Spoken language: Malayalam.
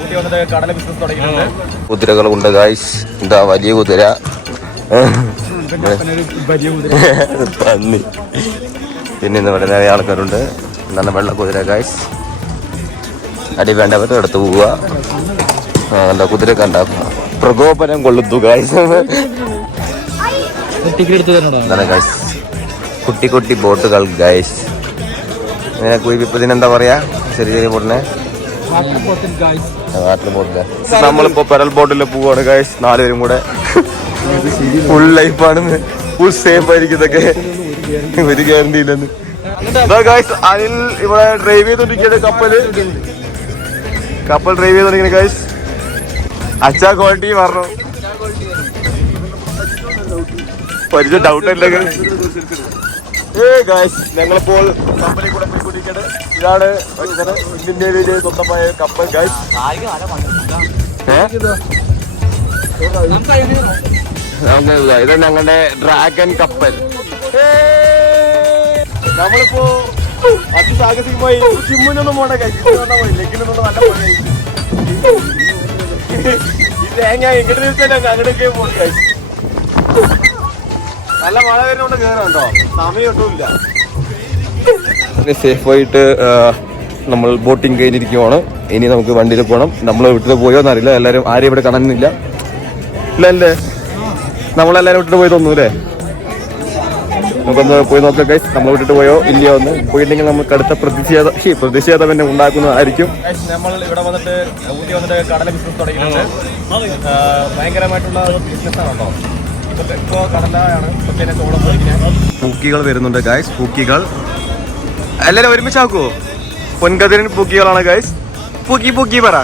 ഊട്ടി വന്നിട്ട് കടല ബിസിനസ് തുടങ്ങിയിട്ടുണ്ട്. കുതിരകളുണ്ട് ഗായ്സ്. എന്താ വലിയ കുതിര, പന്നി, പിന്നെ ഇന്ന് ഇവിടെ നിറയെ ആൾക്കാരുണ്ട്. എന്താണ് വെള്ള കുതിര ഗായ്സ്. അടി വേണ്ടവർ എടുത്ത് പോവുക. എന്താ കുതിര കണ്ട പ്രകോപനം കൊള്ളുന്നു ഗായ്സ്. എന്താണ് ഗായ്സ്, കുട്ടി കുട്ടി ബോട്ടുകൾ ഗായ്സ്. ഇങ്ങനെ കുയിപ്പിപ്പതിനെന്താ പറയാ, ചെറിയ ചെറിയ ബോട്ടിനെ വാട്ടർ ബോട്ടില്. നമ്മളിപ്പോ പെരൽ ബോട്ടിൽ പോവാണ് ഗായ്സ്, 4 പേരും കൂടെ. ഫുൾ ലൈഫാണ്, ഫുൾ സേഫ് ആയിരിക്കും ഇതൊക്കെ, ഒരു ഗ്യാരണ്ടി ഇല്ലെന്ന്. ഗായ്സ് അനിൽ ഇവിടെ ഡ്രൈവ് ചെയ്തോണ്ടിരിക്കുന്നത്, കപ്പൽ ഡ്രൈവ് ചെയ്തോണ്ടിരിക്കുന്നത് ഗായ്സ്. അച്ഛാ ക്വാളിറ്റി പറഞ്ഞു പരിചയം ഡൗട്ട് ഇല്ലെങ്കിൽ. ഞങ്ങളിപ്പോൾ കപ്പലിൽ കൂടെ പോയിക്കൊണ്ടിരിക്കുന്നത്. ഇതാണ് ഇന്ത്യൻ നേവിയിലെ സ്വന്തമായ കപ്പൽ ഗായ്സ്. ഇത് ഞങ്ങളുടെ ഡ്രാഗൺ കപ്പൽ. നമ്മളിപ്പോ അതിസാഹസികമായി ജിമ്മിനൊന്നും പോണ്ട കഴിച്ചിട്ട് ലെഗിനൊന്നും നല്ല പണിയായി. ഈ തേങ്ങ എങ്ങോട്ട് തിരിച്ചാൽ അങ്ങോട്ടേക്ക് പോകും കഴിച്ചു. നല്ല മഴ വരുന്നോണ്ട് കേറുണ്ടോ, സമയം ഒട്ടുമില്ല. സേഫായിട്ട് നമ്മൾ ബോട്ടിങ് കഴിഞ്ഞിരിക്കുവാണ്. ഇനി നമുക്ക് വണ്ടിയിൽ പോകണം. നമ്മൾ വിട്ടിട്ട് പോയോ എന്നറിയില്ല. എല്ലാവരും ആരും ഇവിടെ കാണുന്നില്ല. ഇല്ലല്ലേ, നമ്മളെല്ലാരും വിട്ടിട്ട് പോയി തോന്നുന്നു അല്ലേ? നമുക്കൊന്ന് പോയി നോക്കാം ഗൈസ്, നമ്മൾ വിട്ടിട്ട് പോയോ ഇല്ലയോ എന്ന്. പോയില്ലെങ്കിൽ നമുക്ക് അടുത്ത പ്രതിഷേധം തന്നെ ഉണ്ടാക്കുന്നതായിരിക്കും. നമ്മൾ ഇവിടെ വന്നിട്ട് ഊട്ടി വന്നിട്ട് കടല ബിസിനസ് തുടങ്ങിയിട്ടുണ്ട്. ഭയങ്കരമായിട്ടുള്ള ബിസിനസ്സാണല്ലോ. ഇപ്പോ കടലാണ് പൂക്കികൾ വരുന്നുണ്ട് ഗൈസ്. പൂക്കികൾ എല്ലാരും ഒരുമിച്ചാക്കുവോ? പൊൻകതിരൻ പൂക്കികളാണ് ഗൈസ്. പൂക്കി പൂക്കി പറ.